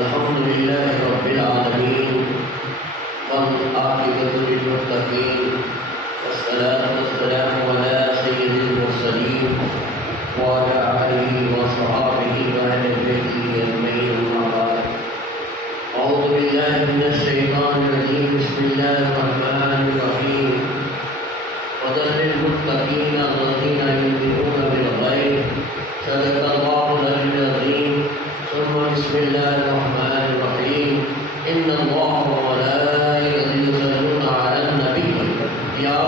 الحمد لله رب العالمين والعاقبة للمتقين والصلاة والسلام على سيد المرسلين وعلى آله وصحبه وأهل بيته أجمعين أما بعد أعوذ بالله من الشيطان الرجيم بسم الله الرحمن الرحيم وذل للمتقين الذين يؤمنون بالغيب صدق الله العلي العظيم ثم بسم الله الرحمن الرحيم إن الله وملائكته يصلون على النبي يا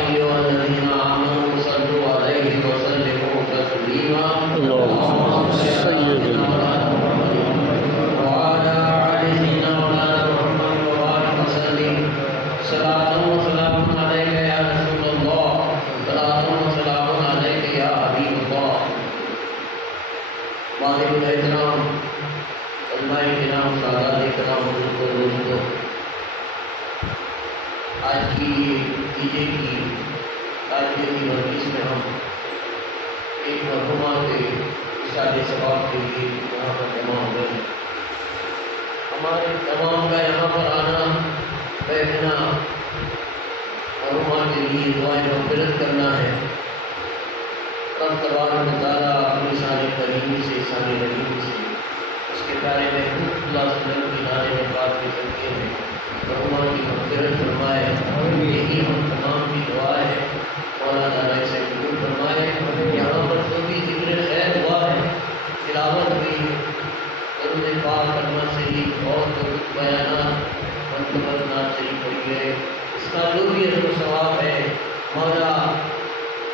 أيها الذين آمنوا صلوا عليه وسلموا تسليما اللهم صل على وعلى آل سيدنا مولانا محمد وبارك وسلم صلاة وسلام عليك يا رسول الله صلاة وسلام عليك يا حبيب الله معلم احترام علماء کرام سادات کرام دوستوں آج کی عیدے کی تعزیے کی مجلس میں ہم ایک مرحومہ کے اشارے ثواب کے لیے یہاں پر جمع ہوئے ہیں. ہمارے تمام کا یہاں پر آنا بیٹھنا مرحومہ کے لیے دعائیں مغفرت کرنا ہے. رب تبارک و تعالیٰ اپنی شان کریمی سے شان رحیمی سے اس کے پیارے محبوب صلی اللہ علیہ وسلم کی نعرے پاک کے صدقے میں مرحومہ کی مغفرت فرمائے. یہی ہم تمام کی دعا ہے. مولا تعالیٰ سے قبول فرمائے. یہاں پر جو بھی ذکر خیر ہوا ہے، تلاوت ہوئی ہے، درود پاک کرنا صحیح اور درود بیانات منتقل نات صحیح پڑھی گئے، اس کا جو بھی اجر و ثواب ہے مولا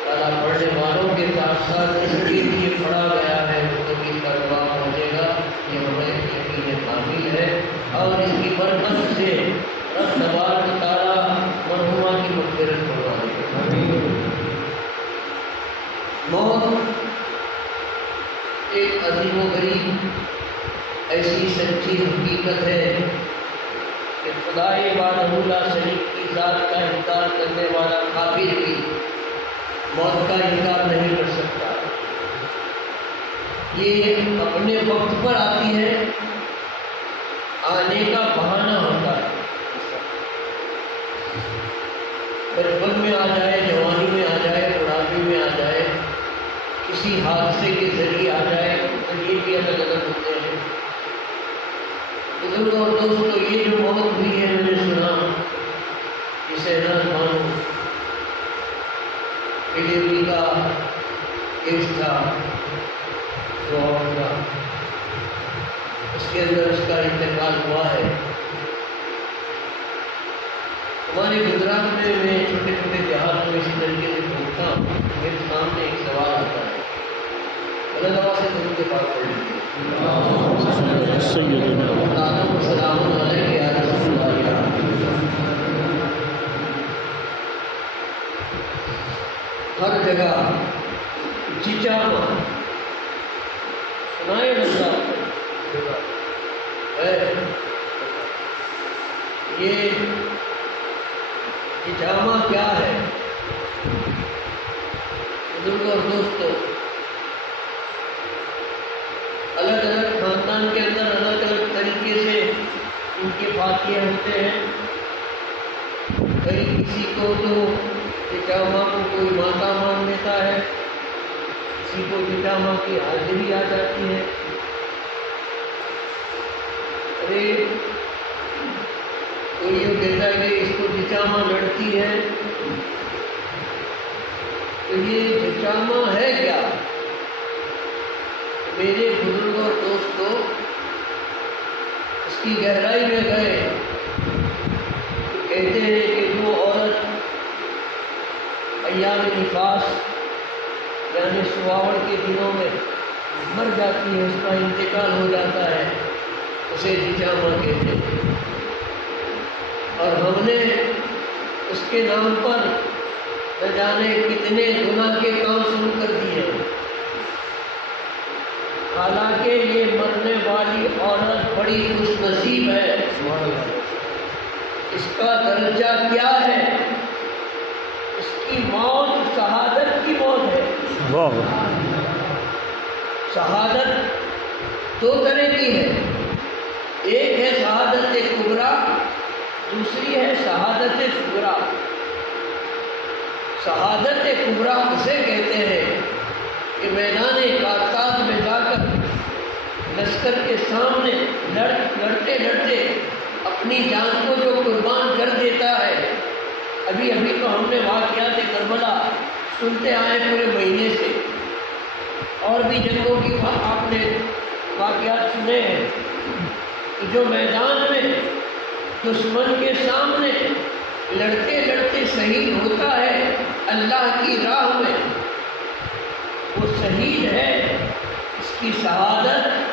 تعالیٰ پڑھنے والوں کے ساتھ ساتھ اس کے لیے پڑھا گیا ہے مستقل کا جواب پہنچے گا. یہ ہمیں یقین کامل ہے اور اس کی برکت سے رب تبارک و تعالیٰ مرحومہ کی مغفرت فرمائے. موت ایک عظیم و غریب ایسی سچی حقیقت ہے کہ خدائے وحدہ لا شریک کی ذات کا انکار کرنے والا کافر بھی موت کا انکار نہیں کر سکتا. یہ اپنے وقت پر آتی ہے، آنے کا بہانہ ہوتا ہے. بچپن میں آ جائے، جوانی میں آ جائے، بڑھاپے میں آ جائے، کسی حادثے کے ذریعے آ جائے، تو یہ بھی الگ الگ ہوتے ہیں. بزرگوں اور دوستوں، یہ جو موت ہوئی ہے میں نے سنا اسے نہ مانو ڈلیوری کا کیس تھا کا، اس کے اندر اس کا انتقال ہوا ہے. ہمارے گجرات میں چھوٹے چھوٹے دیہات میں اسی طریقے سے پہنچتا ہوں، میرے سامنے ایک سوال آتا ہے. اللہ تعالیٰ سے درود پاک پڑھ لیجیے. السلام علیکم یا رسول اللہ. ہر جگہ چیچا سنائے نظر یہ جامع کیا ہے؟ بزرگوں اور دوستوں، الگ الگ خاندان کے اندر الگ الگ طریقے سے ان کے فاتحے ہوتے ہیں. کئی کسی کو تو جامع کو کوئی ماتا مان لیتا ہے، کسی کو جامع کی حاضری آ جاتی ہے. ارے کوئی یہ کہتا ہے کہ اس کو جامع لڑتی ہے، تو یہ جامع ہے کیا؟ میرے بزرگوں اور دوستوں، اس کی گہرائی میں گئے تو کہتے ہیں کہ جو عورت ایام نفاس یعنی سواوڑ کے دنوں میں مر جاتی ہے، اس کا انتقال ہو جاتا ہے، اسے جامع کہتے ہیں. اور ہم نے اس کے نام پر نہ جانے کتنے گناہ کے کام شروع کر دیے. حالانکہ یہ مرنے والی عورت بڑی خوش نصیب ہے. اس کا درجہ کیا ہے؟ اس کی موت شہادت کی موت ہے. شہادت دو طرح کی ہے. ایک ہے شہادت کبریٰ، دوسری ہے شہادت صغریٰ۔ شہادت کبریٰ اسے کہتے ہیں کہ میدان کارتاج میں جا کر لشکر کے سامنے لڑتے لڑتے اپنی جان کو جو قربان کر دیتا ہے۔ ابھی تو ہم نے واقعات کربلا سنتے آئے پورے مہینے سے، اور بھی جنگوں کی آپ نے واقعات سنے ہیں کہ جو میدان میں دشمن کے سامنے لڑتے لڑتے شہید ہوتا ہے اللہ کی راہ میں، وہ شہید ہے، اس کی شہادت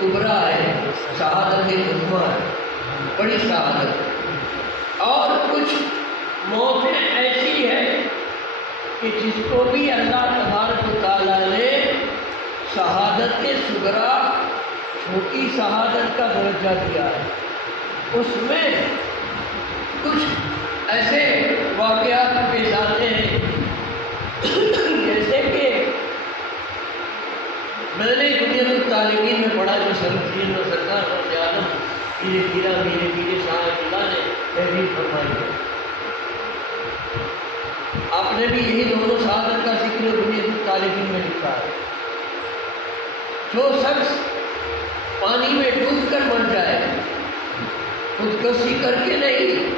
کبریٰ ہے، شہادت عظمیٰ ہے، بڑی شہادت ہے۔ اور کچھ موتیں ایسی ہیں کہ جس کو بھی اللہ تبارک و تعالیٰ نے شہادت صغریٰ، چھوٹی شہادت کا درجہ دیا ہے۔ اس میں کچھ ایسے واقعات پیش آتے ہیں، جیسے کہ میں نے بنیاد الطالبین میں پڑھا جو سرکار وزیر اعظم میرے شاہ اللہ نے تحریر فرمائی ہے۔ آپ نے بھی یہی دونوں شہادت کا ذکر بنیاد الطالبین میں لکھا ہے۔ جو شخص پانی میں ڈوب کر مر جائے، خودکشی کر کے نہیں،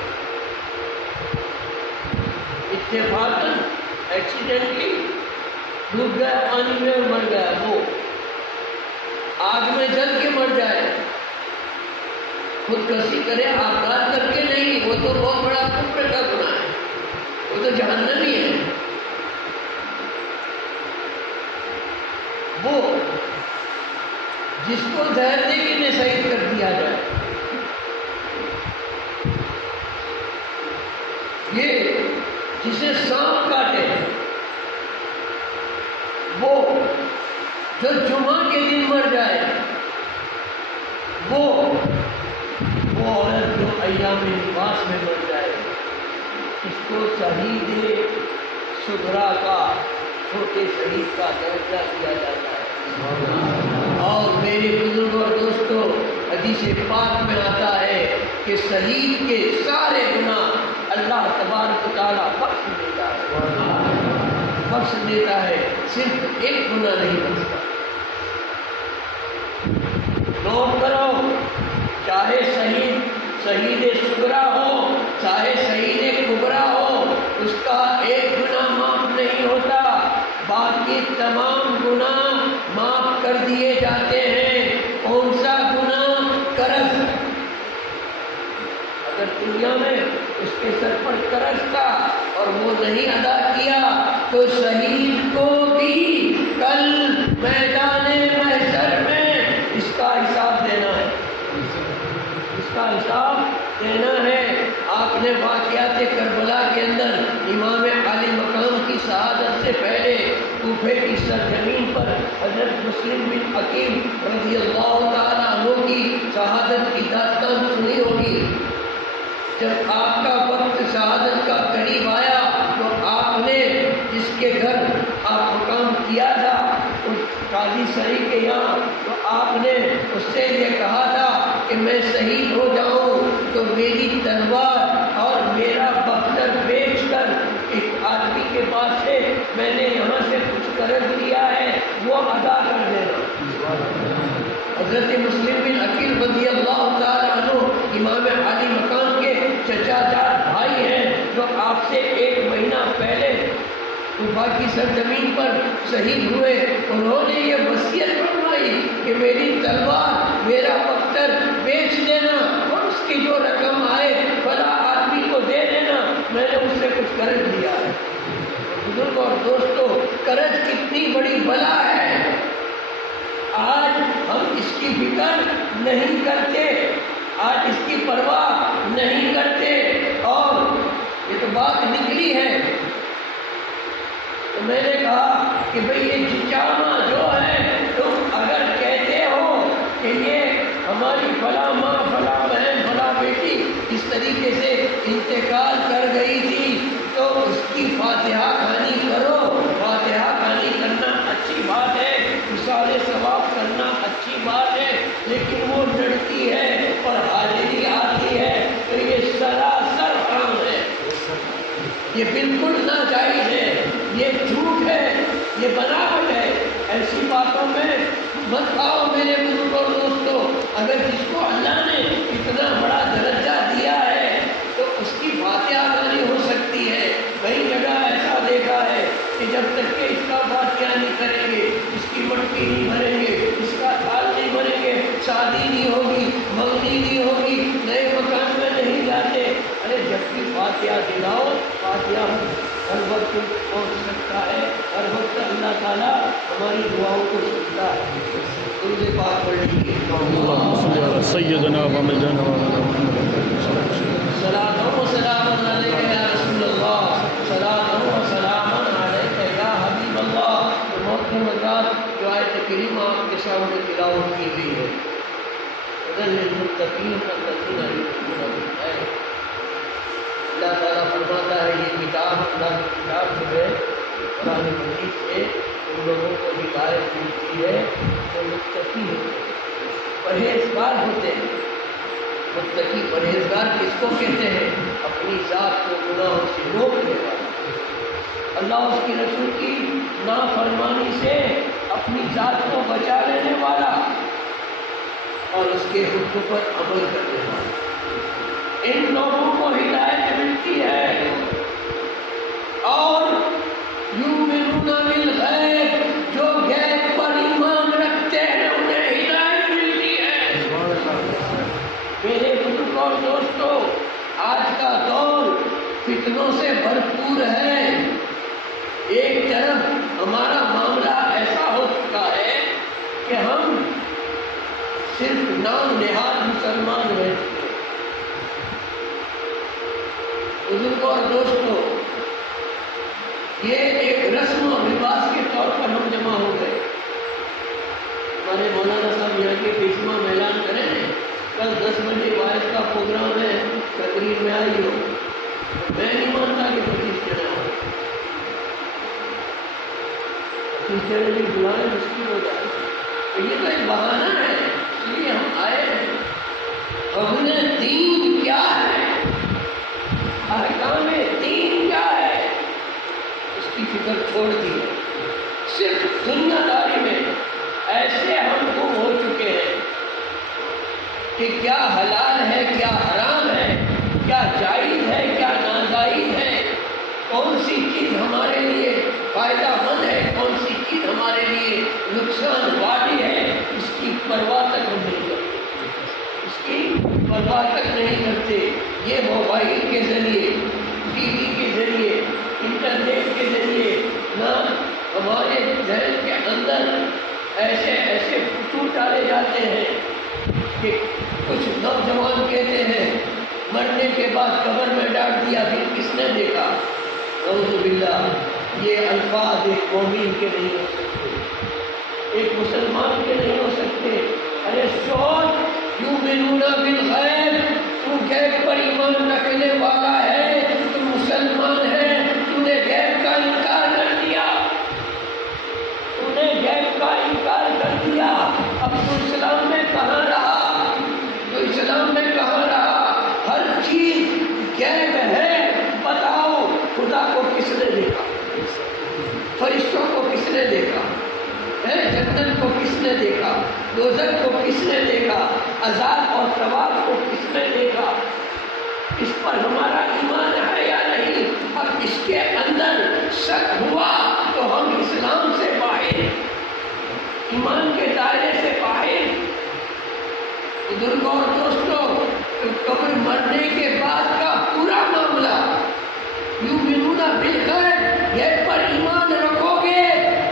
اتفاقاً ایکسیڈنٹلی ڈوب گیا پانی میں اور مر گیا، وہ آگ میں جل کے مر جائے، خودکشی کرے آغاز کر کے نہیں، وہ تو بہت بڑا کفر کا گناہ ہے، وہ تو جہنمی ہے۔ وہ جس کو زہر دے کے انہیں شہید کر دیا جائے، یہ جسے سانپ کاٹے، وہ جو جمعہ کے دن مر جائے، وہ عورت جو ایام لباس میں مر جائے، اس کو شہید صغریٰ کا، چھوٹے شہید کا درجہ دیا جاتا ہے۔ اور میرے بزرگوں اور دوستوں، حدیث پاک میں آتا ہے کہ شہید کے سارے گناہ اللہ تبارک و تعالیٰ بخش دیتا ہے، صرف ایک گناہ نہیں بخشتا۔ نوٹ کرو، چاہے شہید صغریٰ ہو، چاہے شہید کبریٰ ہو، اس کا ایک گناہ معاف نہیں ہوتا، باقی تمام گناہ معاف کر دیے جاتے ہیں۔ کون سا گناہ؟ قرض۔ اگر دنیا میں اس کے سر پر قرض تھا اور وہ نہیں ادا کیا تو شہید کو بھی کل میدان محشر میں اس کا حساب دینا ہے، اس کا حساب دینا ہے۔ آپ نے واقعات کربلا کے اندر امام عالی مقام کی شہادت سے پہلے کوفے کی سرزمین پر حضرت مسلم بن حکیم رضی اللہ تعالیٰ عنہ کی شہادت کی داستان سنی ہوگی۔ جب آپ کا وقت شہادت کا قریب آیا تو آپ نے جس کے گھر آپ مقام کیا تھا اس قاضی سری کے یہاں، تو آپ نے اس سے یہ کہا تھا کہ میں شہید ہو جاؤں تو میری تلوار اور میرا بختر بیچ کر ایک آدمی کے پاس سے میں نے یہاں سے کچھ قرض لیا ہے وہ ادا کر دینا۔ حضرت مسلم بن عقیل رضی اللہ تعالیٰ عنہ امام عالی مقام کے چچا جات بھائی ہیں، جو آپ سے ایک مہینہ پہلے کوفہ کی سرزمین پر شہید ہوئے۔ انہوں نے یہ وصیت فرمائی کہ میری تلوار، میرا بختر بیچ دینا اور اس کی جو رقم آئے فلاں آدمی کو دے دینا، میں نے اس سے کچھ قرض لیا ہے۔ بزرگوں اور دوستوں، قرض کتنی بڑی بلا ہے، آج ہم اس کی فکر نہیں کرتے، آج اس کی پرواہ نہیں کرتے، اور یہ تو بات نکلی ہے تو میں نے کہا کہ بھئی یہ چچاما جو ہے، تم اگر کہتے ہو کہ یہ ہماری فلاں ماں، فلاں بہن، فلاں بیٹی اس طریقے سے انتقال کر گئی تھی تو اس کی فاتحہ خوانی کرو۔ فاتحہ خوانی کرنا اچھی بات ہے، مثال ثواب کرنا اچھی بات ہے، لیکن وہ لڑکی بالکل ناجائز ہے، یہ جھوٹ ہے، یہ بناوٹ ہے۔ ایسی باتوں میں مت آؤ میرے بزرگوں اور دوستوں۔ اگر جس کو اللہ نے اتنا بڑا درجہ دیا ہے تو اس کی فاتحہ گانی ہو سکتی ہے۔ کئی جگہ ایسا دیکھا ہے کہ جب تک کہ اس کا فاتحہ نہیں کریں گے، اس کی مٹی نہیں بھریں گے، اس کا تھال نہیں بھریں گے، شادی نہیں ہوگی، منگنی نہیں ہوگی، نئے مکان میں نہیں جاتے۔ ارے جب بھی فاتحہ دلاؤ، فاتحہ ہر وقت پہنچ سکتا ہے، ہر وقت اللہ تعالیٰ ہماری دعاؤں کو سنتا ہے۔ درود پاک پڑھ لیجیے۔ اللهم صل على سيدنا ومولانا صلاۃ و سلام علیک یا رسول اللہ، صلاۃ و سلام علیک یا حبیب اللہ۔ محترم حضرات، جو آیت کریمہ آپ کے سامنے تلاوت کی گئی ہے، ہدی للمتقین الذین یؤمنون بالغیب، اللہ تعالیٰ فرماتا ہے یہ کتاب، اللہ کی کتاب جو ہے قرآن مجید سے ان لوگوں کو ہدایت ملتی ہے جو متقی ہوتے ہیں، پرہیزگار ہوتے ہیں۔ متقی پرہیزگار کس کو کہتے ہیں؟ اپنی ذات کو گناہوں سے روکنے والا، اللہ اس کی رسول کی نافرمانی سے اپنی ذات کو بچا لینے والا اور اس کے حکم پر عمل کرنے والا، ان لوگوں کو ہدایت ملتی ہے۔ اور یؤمنون بالغیب، جو غیب پر ایمان رکھتے ہیں انہیں ہدایت ملتی ہے۔ میرے بزرگوں اور دوستوں، آج کا دور فتنوں سے بھرپور ہے۔ ایک طرف ہمارا معاملہ ایسا ہو چکا ہے کہ ہم صرف نام نہاد مسلمان رہ چکے ہیں۔ بزرگوں اور دوستوں، یہ ایک رسم و رواج کے طور پر ہم جمع ہو گئے۔ ہمارے مولانا صاحب یہاں کے بیسواں اعلان کریں ہیں، کل 10 بجے وائز کا پروگرام ہے، تقریر میں آئی ہو۔ میں نہیں مانتا کہ 25 جنے ہو، 25 جنے بھی بلائیں مشکل ہو جائے، تو یہ تو ایک بہانہ ہے، اس لیے ہم آئے ہیں۔ حکم دین کیا ہے، احکام دین کیا ہے، اس کی فکر چھوڑ دی ہے۔ صرف دنیا داری میں ایسے ہم گم ہو چکے ہیں کہ کیا حلال ہے، کیا حرام ہے، کیا جائز ہے، کیا ناجائز ہے، کون سی چیز ہمارے لیے فائدہ مند ہے، کون سی چیز ہمارے لیے نقصان والی ہے، اس کی پرواہ تک ہم نہیں کرتے، اس کی پرواہ تک نہیں کرتے۔ یہ موبائل کے ذریعے، ٹی وی کے ذریعے، انٹرنیٹ کے ذریعے نہ ہمارے ذہن کے اندر ایسے ایسے خطوط ڈالے جاتے ہیں کہ کچھ نوجوان کہتے ہیں مرنے کے بعد قبر میں ڈال دیا، پھر کس نے دیکھا؟ اعوذ باللہ، یہ الفاظ ایک مومن کے نہیں ہو سکتے، ایک مسلمان کے نہیں ہو سکتے۔ ارے سوچ، یؤمنون بالغیب، تو غیب پر ایمان رکھنے والا ہے، تو مسلمان ہے، تو نے غیب کا انکار کر دیا، تو نے غیب کا انکار کر دیا، اب تو اسلام میں کہاں رہا؟ تو اسلام میں کہاں رہا؟ ہر چیز غیب ہے۔ بتاؤ، خدا کو کس نے دیکھا؟ فرشتوں کو کس نے دیکھا؟ جنت کو کس نے دیکھا؟ دوزخ کو کس نے دیکھا؟ عذاب اور ثواب کو کس نے دیکھا؟ اس پر ہمارا ایمان ہے یا نہیں؟ اب اس کے اندر شک ہوا تو ہم اسلام سے باہر، ایمان کے دائرے سے باہر۔ بزرگوں اور دوستوں، قبر مرنے کے بعد کا پورا معاملہ، یؤمنون بالغیب، غیب پر ایمان رکھو گے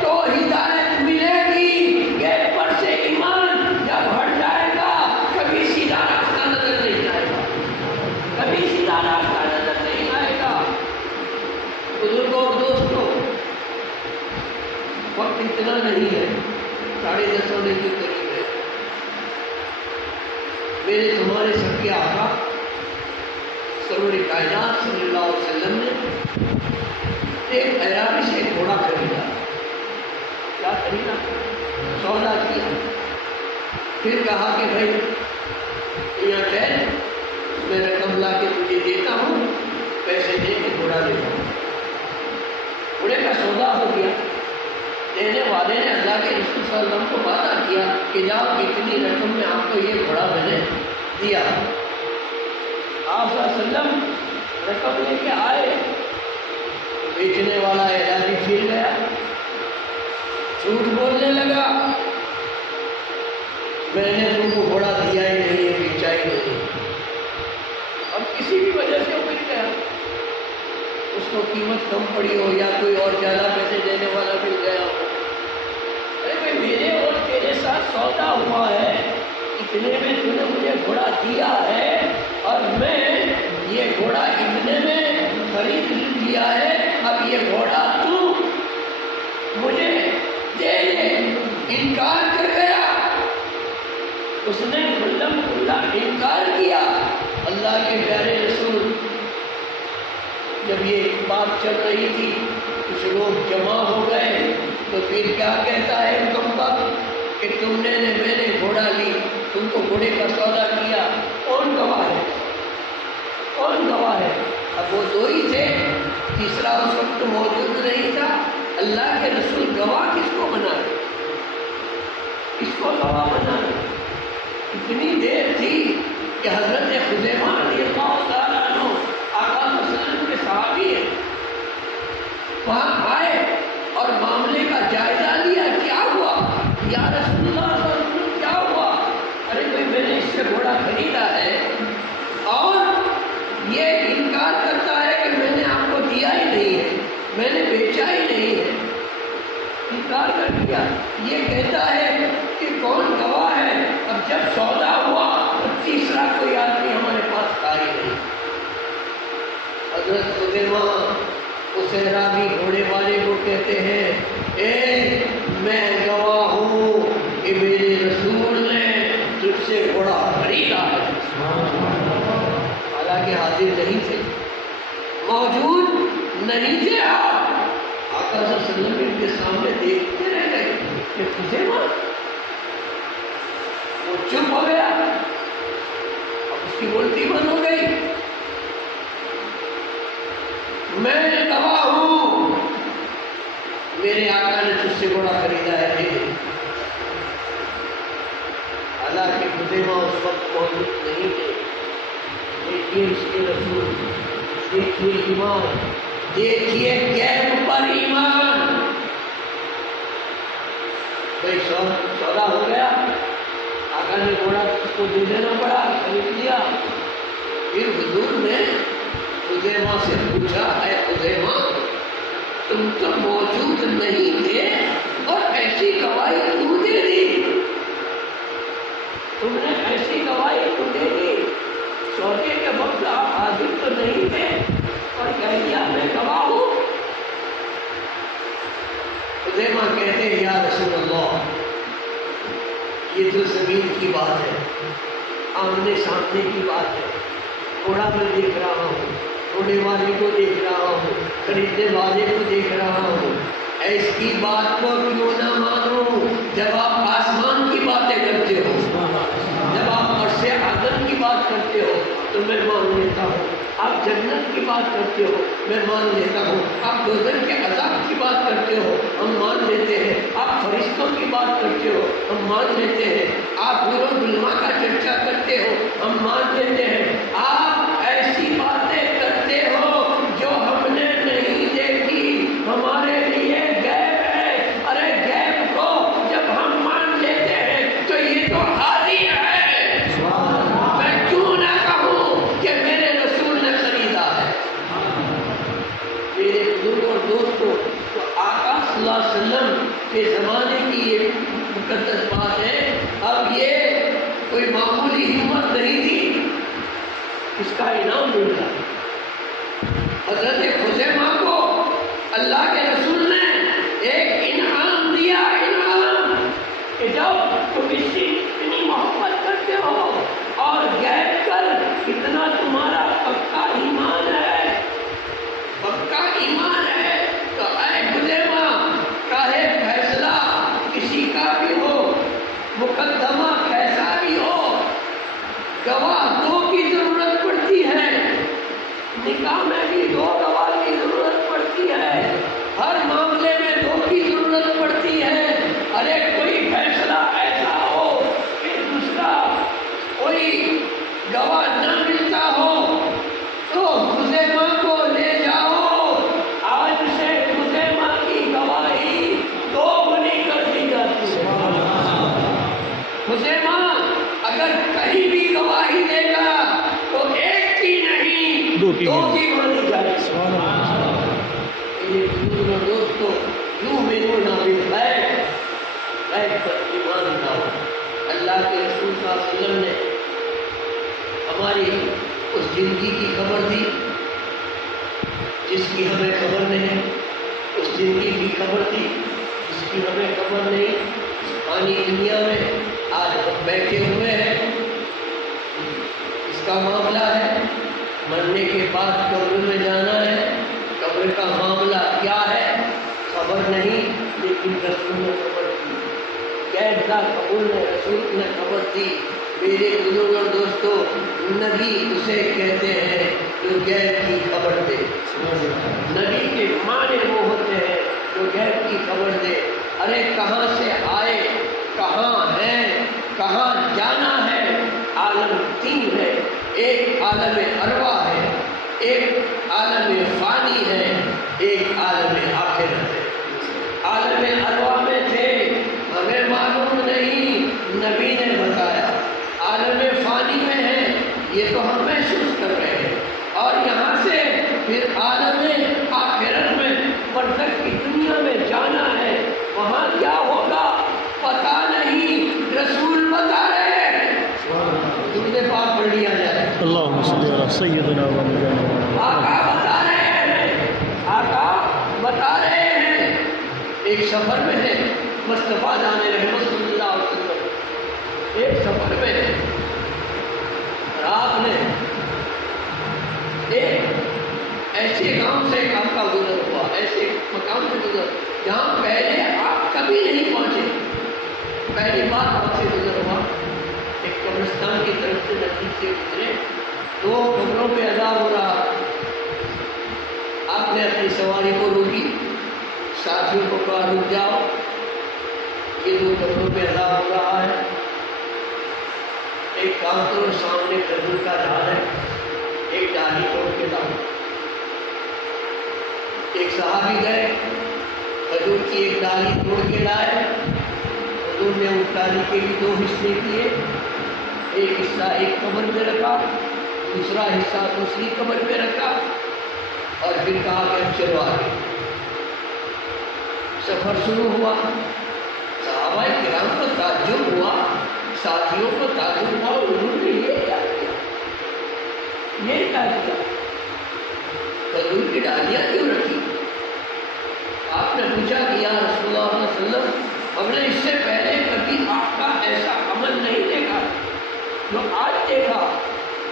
تو ہدایت ملے گی۔ غیب پر سے ایمان جب ہٹ جائے گا، کبھی سیدھا راستہ نظر نہیں آئے گا، کبھی سیدھا راستہ نظر نہیں آئے گا۔ بزرگوں اور دوستوں، وقت اتنا نہیں ہے، 10:30 ہونے کے قریب ہے۔ میرے تمہارے سب کے آقا سرور کائنات صلی اللہ علیہ وسلم نے ایک عرابی سے گھوڑا خریدا۔ کیا خریدا؟ سودا کیا۔ پھر کہا کہ بھائی یہاں ٹھہر، میں رقم لا کے تجھے دیتا ہوں، پیسے دے کے گھوڑا لیتا ہوں۔ گھوڑے کا سودا ہو گیا. دینے والے نے اللہ کے رسول صلی اللہ علیہ وسلم کو وعدہ کیا کہ جاؤ اتنی رقم میں آپ کو یہ گھوڑا میں نے دیا. آپ صلی اللہ علیہ وسلم رقم لے کے آئے. بیچنے والا اعلانی پھر گیا, جھوٹ بولنے لگا, میں نے تم کو گھوڑا دیا ہی نہیں ہے, بیچا ہی نہیں. اب کسی بھی وجہ سے وہ بیچ گیا, اس کو قیمت کم پڑی ہو یا کوئی اور زیادہ پیسے دینے والا مل گیا ہو. ارے بھائی میرے اور تیرے ساتھ سودا ہوا ہے, اتنے میں تو نے مجھے گھوڑا دیا ہے اور میں یہ گھوڑا اتنے میں خرید لیا ہے, اب یہ گھوڑا تو مجھے دے دے. انکار کر گیا, اس نے کھلم کھلا انکار کیا. اللہ کے پیارے رسول جب یہ بات چل رہی تھی, کچھ لوگ جمع ہو گئے, تو پھر کیا کہتا ہے کمبخت کہ تم نے میں نے گھوڑا لی, تم کو گھوڑے کا سودا کیا, کون گواہ ہے, کون گواہ ہے؟ اب وہ دو ہی تھے, تیسرا اس وقت موجود نہیں تھا. اللہ کے رسول گواہ کس کو بنا رہے, کس کو گواہ بنا رہے؟ اتنی دیر تھی کہ حضرت خزیمہ رضی اللہ تعالیٰ عنہ آقا صلی اللہ علیہ وسلم کے صحابی ہیں, وہاں آئے اور معاملے کا جائزہ لیا. کیا ہوا یا رسول اللہ صلی اللہ علیہ وسلم, کیا ہوا؟ ارے بھائی میں نے اس سے گھوڑا خریدا ہے اور یہ انکار کرتا ہے کہ میں نے آپ کو دیا ہی نہیں ہے, میں نے بیچا ہی نہیں ہے. انکار کر دیا. یہ کہتا ہے کہ کون گواہ ہے؟ اب جب سودا ہوا تو تیسرا کوئی آدمی ہمارے پاس تھا ہی نہیں. حضرت خزیمہ اس اعرابی گھوڑے والے کو کہتے ہیں, اے میں گواہ ہوں کہ میرے رسول نے تجھ سے گھوڑا خریدا ہے. حالانکہ حاضر نہیں تھے, موجود نہیں تھے. آپ آقا صلی اللہ علیہ وسلم ان کے سامنے دیکھتے رہ گئے کہ خزیمہ, وہ چپ ہو گیا. اب اس کی بولتی بند ہو گئی. میں گواہ ہوں میرے آقا نے تجھ سے گھوڑا خریدا ہے. حالانکہ خزیمہ اس وقت موجود نہیں تھے. دیکھیے اس کے رسول, دیکھیے ایمان, دیکھیے غیب پر ایمان. بھائی سودا ہو گیا, آقا نے گھوڑا اس کو دے دینا پڑا, خرید لیا. پھر حضور نے خزیمہ سے پوچھا, اے خزیمہ تم تو موجود نہیں تھے اور ایسی گواہی کیوں دے دی؟ تم نے ایسی گواہی کیوں دے دی؟ سودے کے وقت آپ حاضر تو نہیں تھے اور کہہ دیا میں گواہ ہوں. خزیمہ کہتے ہیں یا رسول اللہ, یہ تو زمین کی بات ہے, آمنے سامنے کی بات ہے. گھوڑا میں دیکھ رہا ہوں, گھوڑے والے کو دیکھ رہا ہوں, خریدنے والے کو دیکھ رہا ہوں. ایسی بات کو کیوں نہ مانوں جب آپ آسمان کی باتیں کرتے ہو, جب آپ عرش اعظم کی بات کرتے ہو تو میں مان لیتا ہوں. آپ جنت کی بات کرتے ہو میں مان لیتا ہوں. آپ دوزخ کے عذاب کی بات کرتے ہو ہم مان لیتے ہیں. آپ فرشتوں کی بات کرتے ہو ہم مان لیتے ہیں. آپ حور و غلمان کا چرچا کرتے ہو ہم مان لیتے ہیں. آپ ایسی باتیں کرتے ہو جو ہم نے نہیں دیکھی, ہمارے لیے غیب ہے. ارے غیب کو جب ہم مان لیتے ہیں تو یہ تو حاضر ہے. میں کیوں نہ کہوں کہ میرے رسول نے خریدا ہے. میرے بزرگ اور دوستوں, تو آقا صلی اللہ علیہ وسلم کے زمانے کی یہ مقدس بات ہے. اب یہ کوئی معمولی ہمت نہیں تھی, اس کا انعام مل رہا. حضرت خزیمہ کو اللہ کے رسول نے ایک انعام دیا, انعام کہ جب تم اس سے اتنی محبت کرتے ہو اور غیب کر اتنا تمہارا پکا ایمان ہے, پکا ایمان ہے, تو اے خزیمہ چاہے فیصلہ کسی کا بھی ہو, مقدمہ کیسا بھی ہو, گواہ دو کی ضرورت پڑتی ہے. نکاح میں بھی دو گواہ کی ضرورت پڑتی ہے. ہر زندگی کی خبر دی جس کی ہمیں خبر نہیں، اس زندگی کی خبر دی جس کی ہمیں خبر نہیں۔ پانی دنیا میں آج ہم بیٹھے ہوئے ہیں، اس کا معاملہ ہے، مرنے کے بعد قبر میں جانا ہے، قبر کا معاملہ کیا ہے خبر نہیں، لیکن رسول نے خبر دی، کیسا قبول نے رسول نے خبر دی۔ میرے بزرگ اور دوستو، نبی اسے کہتے ہیں جو غیب کی خبر دے۔ نبی کے معنی وہ ہوتے ہیں جو غیب کی خبر دے۔ ارے کہاں سے آئے، کہاں ہیں، کہاں جانا ہے، عالم تین ہے، ایک عالم ارواح ہے، ایک عالم فانی ہے، ایک عالم آخرت ہے۔ عالم ارواح میں تھے، ہمیں معلوم نہیں، نبی نے بتایا۔ عالم فانی میں ہے، یہ تو ہم محسوس کر رہے ہیں، اور یہاں سے پھر عالم آخرت میں برزخ کی دنیا میں جانا ہے، وہاں کیا ہوگا پتہ نہیں، رسول بتا رہے ہیں۔ درود پاک پڑھ لیا جائے۔ اللہم صلی علی سیدنا و مولانا۔ آقا بتا رہے ہیں، آقا بتا رہے ہیں، ایک سفر میں ہے مصطفیٰ جان رحمت صلی اللہ علیہ وسلم، ایک سفر میں ہے، اور آپ نے ایک ایسے گاؤں سے آپ کا گزر ہوا، ایسے مقام سے گزر جہاں پہلے آپ کبھی نہیں پہنچے، پہلی بار آپ سے گزر ہوا، ایک قبرستان کی طرف سے نزدیک سے گزرے، دو قبروں پہ عذاب ہو رہا، آپ نے اپنی سواری کو روکی، ساتھیوں کو کہا رک جاؤ، یہ دو قبروں پہ عذاب ہو رہا ہے، ایک کام کرو، سامنے کھجور کا جھاڑ ہے، ایک ڈالی توڑ کے لاؤ۔ ایک صحابی گئے، کھجور کی ایک ڈالی توڑ کے لائے، حضور نے اس ڈالی کے بھی دو حصے کیے، ایک حصہ ایک قبر میں رکھا، دوسرا حصہ دوسری قبر میں رکھا، اور پھر کہا کہ اب چلو آگے۔ سفر شروع ہوا، صحابہ کرام کو تعجب ہوا، ساتھیوں کو تعجب ہوا، حضور نے یہ کیا کیا، یہ کیا کیا، کھجور کی ڈالیاں کیوں رکھی؟ آپ نے پوچھا کہ یا رسول اللہ صلی اللہ علیہ وسلم، ہم نے اس سے پہلے کبھی آپ کا ایسا عمل نہیں دیکھا جو آج دیکھا۔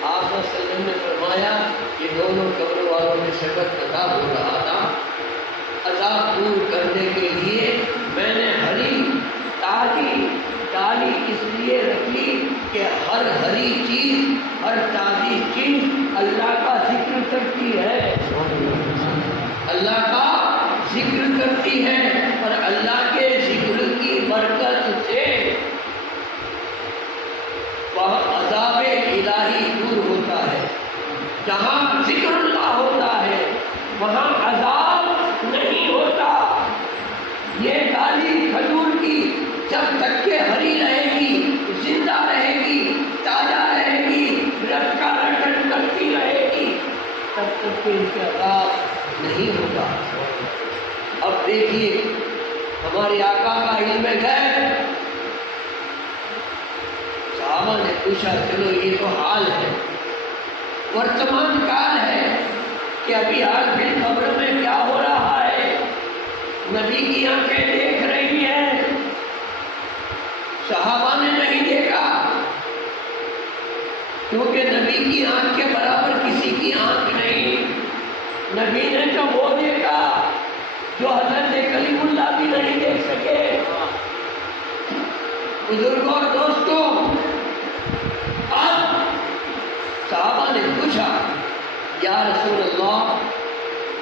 آپ صلی اللہ علیہ وسلم نے فرمایا کہ دونوں قبر والوں میں شکت عذاب ہو رہا تھا، عذاب دور کرنے کے لیے میں نے ہری تازی ڈالی اس لیے رکھی کہ ہر ہری چیز، ہر تازی چیز اللہ کا ذکر کرتی ہے، اللہ کا ذکر کرتی ہے، اور اللہ کے ذکر کی برکت سے وہ عذاب الہی دور ہوتا ہے۔ جہاں ذکر اللہ ہوتا ہے وہاں عذاب نہیں ہوتا۔ یہ ڈالی کھجور کی جب تک کہ ہری رہے گی، زندہ رہے گی، تازہ رہے گی، رٹکا رٹن کرتی رہے گی، تب تک کہ ان کے عذاب نہیں ہوگا۔ اب دیکھیے ہمارے آقا کا علم غیب، صحابہ نے پوچھا چلو یہ تو حال ہے، ورتمان کال ہے کہ ابھی حال پھر قبر میں کیا ہو رہا ہے، نبی کی آنکھیں دیکھ رہی ہیں، صحابہ نے نہیں دیکھا، کیونکہ نبی کی آنکھ کے برابر کسی کی آنکھ نہیں۔ نبی نے تو وہ دیکھا جو حضرت کلیم اللہ بھی نہیں دیکھ سکے۔ بزرگوں اور دوستوں، اب صحابہ نے پوچھا یا رسول اللہ،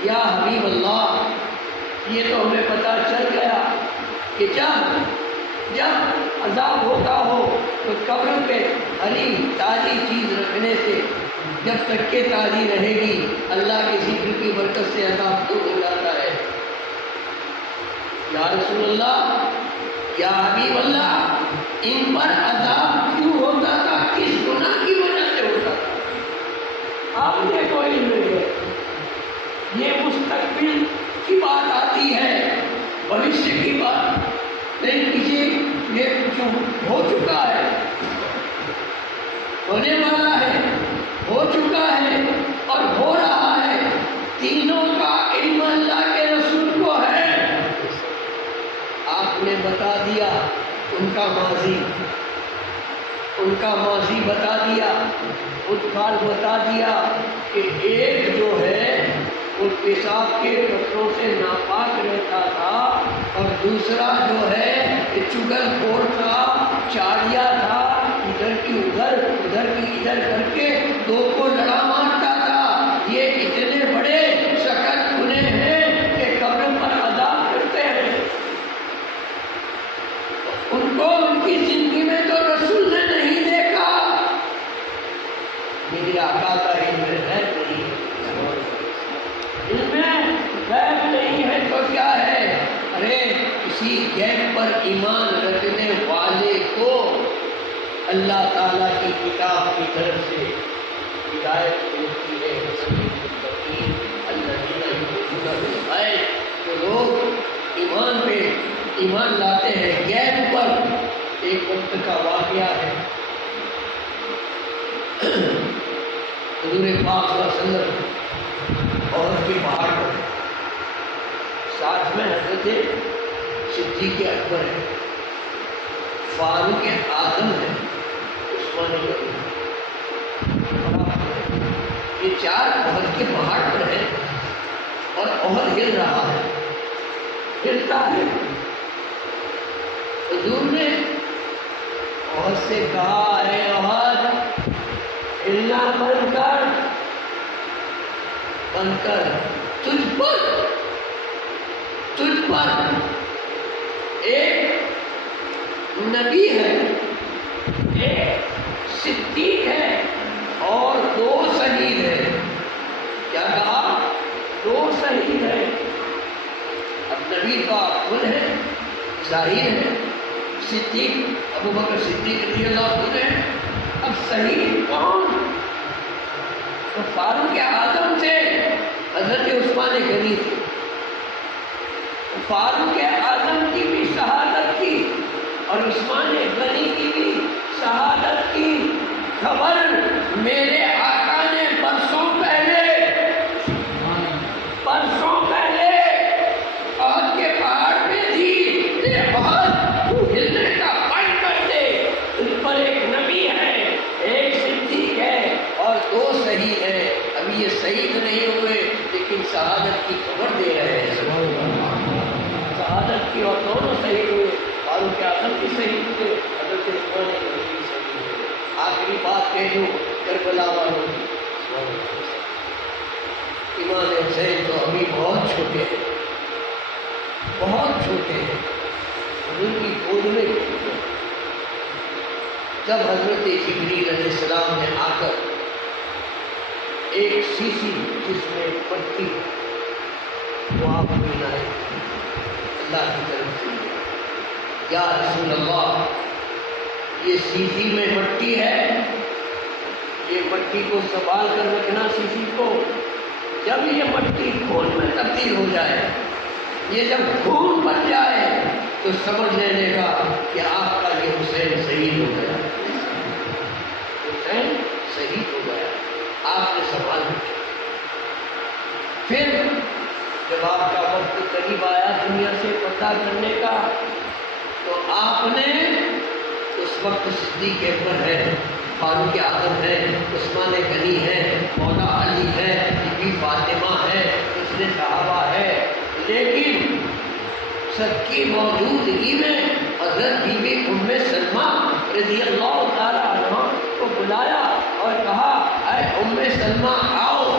یا حبیب اللہ، یہ تو ہمیں پتہ چل گیا کہ جب عذاب ہوتا ہو تو قبر پہ ہری تازی چیز رکھنے سے جب تک کہ تازی رہے گی اللہ کے ذکر کی برکت سے عذاب دور ہو جاتا ہے۔ یا رسول اللہ، یا حبیب اللہ، ان پر عذاب کیوں ہوتا تھا، کس گناہ کی وجہ سے ہوتا تھا؟ آپ نے تو علم ہے، یہ مستقبل کی بات آتی ہے، بھوشیہ کی بات نہیں، کسی یہ کچھ ہو چکا ہے، ہونے والا ہے، ہو ہو چکا ہے اور ہو رہا ہے، تینوں کا علم اللہ کے رسول کو ہے۔ آپ نے بتا دیا ان کا ماضی بتا دیا، بھوتکال بتا دیا کہ ایک جو ہے وہ پیشاب کے کپڑوں سے ناپاک رہتا تھا اور دوسرا جو ہے کہ چگل خور تھا، چاڑیا تھا، ادھر کی ادھر کر کے دو کو لڑا مارتا تھا۔ یہ اتنے بڑے شکت کھلے ہیں کہ قبر پر عذاب کرتے ہیں۔ ان کو ان کی زندگی میں تو رسول نے نہیں دیکھا۔ میری آقا کا علم ہے نہیں، علم غیب نہیں ہے تو کیا ہے؟ ارے کسی غیب پر ایمان رکھنے والے کو اللہ تعالیٰ کی کتاب کی طرف سے ہدایت ملتی ہے۔ جو لوگ ایمان لاتے ہیں غیب پر۔ ایک وقت کا واقعہ ہے، حضور پاک صلی اللہ علیہ وسلم عہد کے پہاڑ پر، ساتھ میں حضرت صدیق اکبر ہے، فاروق اعظم ہے، عثمان غنی، یہ چار عہد کے پہاڑ پر ہیں اور عہد ہل رہا ہے، ہلتا ہے۔ حضور نے عہد سے کہا، اے عہد ہلنا بند کر، تجھ پر ایک نبی ہے، ایک صدیق ہے اور دو شہید ہیں۔ کیا کہا؟ دو شہید ہیں۔ اب نبی کا خود ہے، ظاہر ہے، صدیق ابو بکر صدیق رضی اللہ عنہ ہے۔ اب شہید کون؟ تو فاروق اعظم سے حضرت عثمان غنی تھے۔ فاروق اعظم کی بھی شہادت کی اور عثمان غنی کی بھی شہادت کی خبر میرے آقا نے برسوں پہلے عہد کے پہاڑ میں دی کہ عہد تو ہلنے کا بند کر دے، ان پر ایک نبی ہے، ایک صدیق ہے اور دو شہید ہیں۔ ابھی یہ شہید نہیں ہوئے لیکن شہادت کی خبر دے رہے ہیں، شہادت کی، اور دونوں شہید ہوئے، فاروق اعظم بھی شہید ہوئے، حضرت عثمان غنی بھی شہید ہوئے۔ آخری بات کہہ دوں کربلا والوں کی، امام حسین تو ابھی بہت چھوٹے ہیں، ان کی گود میں جب حضرت جبریل علیہ السلام نے آ کر ایک شیشی جس میں پٹی وہ آپ کو لائے اللہ کی طرف سے، یا رسول اللہ یہ شیشی میں مٹی ہے، یہ مٹی کو سنبھال کر رکھنا، شیشی کو، جب یہ مٹی خون میں تبدیل ہو جائے، یہ جب خون بن جائے تو سمجھ لینے کا کہ آپ کا یہ حسین شہید ہو گیا، حسین شہید ہو گیا، آپ نے سنبھال رکھا۔ پھر جب آپ کا وقت قریب آیا دنیا سے پردہ کرنے کا تو آپ نے اس وقت صدیق اکبر ہے، فاروق اعظم ہے، عثمان غنی ہے، مولا علی ہے، بی بی فاطمہ ہے، حسن صحابہ ہے، لیکن سب کی موجودگی میں حضرت بی بی ام سلمہ رضی اللہ تعالیٰ عنہ کو بلایا اور کہا، اے ام سلمہ آؤ،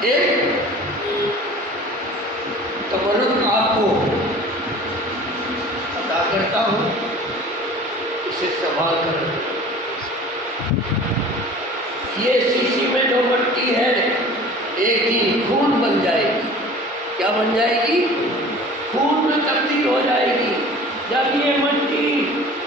ایک تبرک آپ کو عطا کرتا ہوں، اسے سنبھال کر رکھنا۔ یہ شیشی میں جو مٹی ہے ایک دن خون بن جائے گی، کیا بن جائے گی؟ خون میں تبدیل ہو جائے گی۔ جب یہ مٹی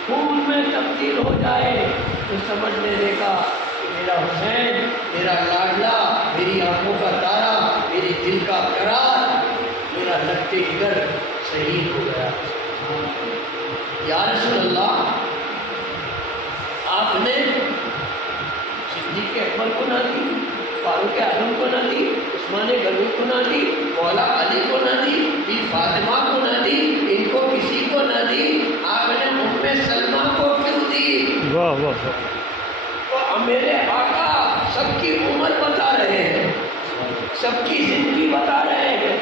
خون میں تبدیل ہو جائے تو سمجھ لینے کا کہ میرا حسین، میرا لاڈلا، میری آنکھوں کا تارا، میری دل کا قرار، میرا لگتے جگر شہید ہو گیا۔ یا رسول اللہ، آپ نے صدیق اکبر عثمان غنی کو نہ دی، مولا علی کو نہ دی، بی فاطمہ کو نہ دی، ان کو کسی کو نہ دی، آپ نے ام سلمہ کو کیوں دی؟ واہ واہ واہ۔ تو میرے آقا سب کی عمر بتا رہے ہیں، سب کی زندگی بتا رہے ہیں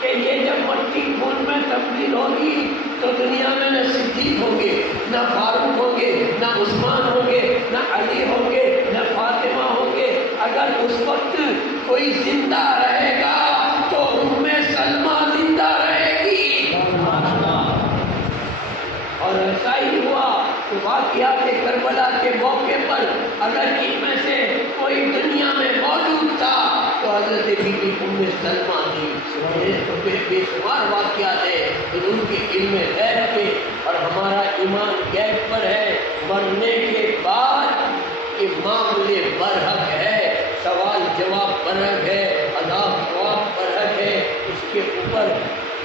کہ یہ جب مٹی خون میں تبدیل ہوگی تو دنیا میں نہ صدیق ہوں گے، نہ فاروق ہوں گے، نہ عثمان ہوں گے، نہ علی ہوں گے، نہ فاطمہ ہوں گے۔ اگر اس وقت کوئی زندہ رہے گا تو ام سلمہ زندہ رہے گی، اور ایسا ہی ہوا۔ تو واقعات کربلا کے موقع پر اگر ان میں سے کوئی دنیا میں موجود تھا تو حضرت بی بی ام سلمہ تھی۔ تو بے شمار واقعات ہیں حضور کے علم غیب کے، اور ہمارا ایمان غیب پر ہے۔ مرنے کے بعد یہ معاملے برحق ہے، سوال جواب برحق ہے، عذاب ثواب برحق ہے، اس کے اوپر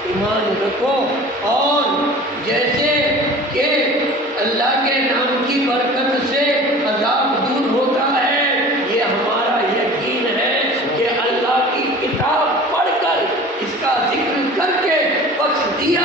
ایمان رکھو۔ اور جیسے کہ اللہ کے نام کی برکت سے عذاب دور ہوتا ہے، یہ ہمارا یقین ہے کہ اللہ کی کتاب پڑھ کر اس کا ذکر کر کے بخش دیا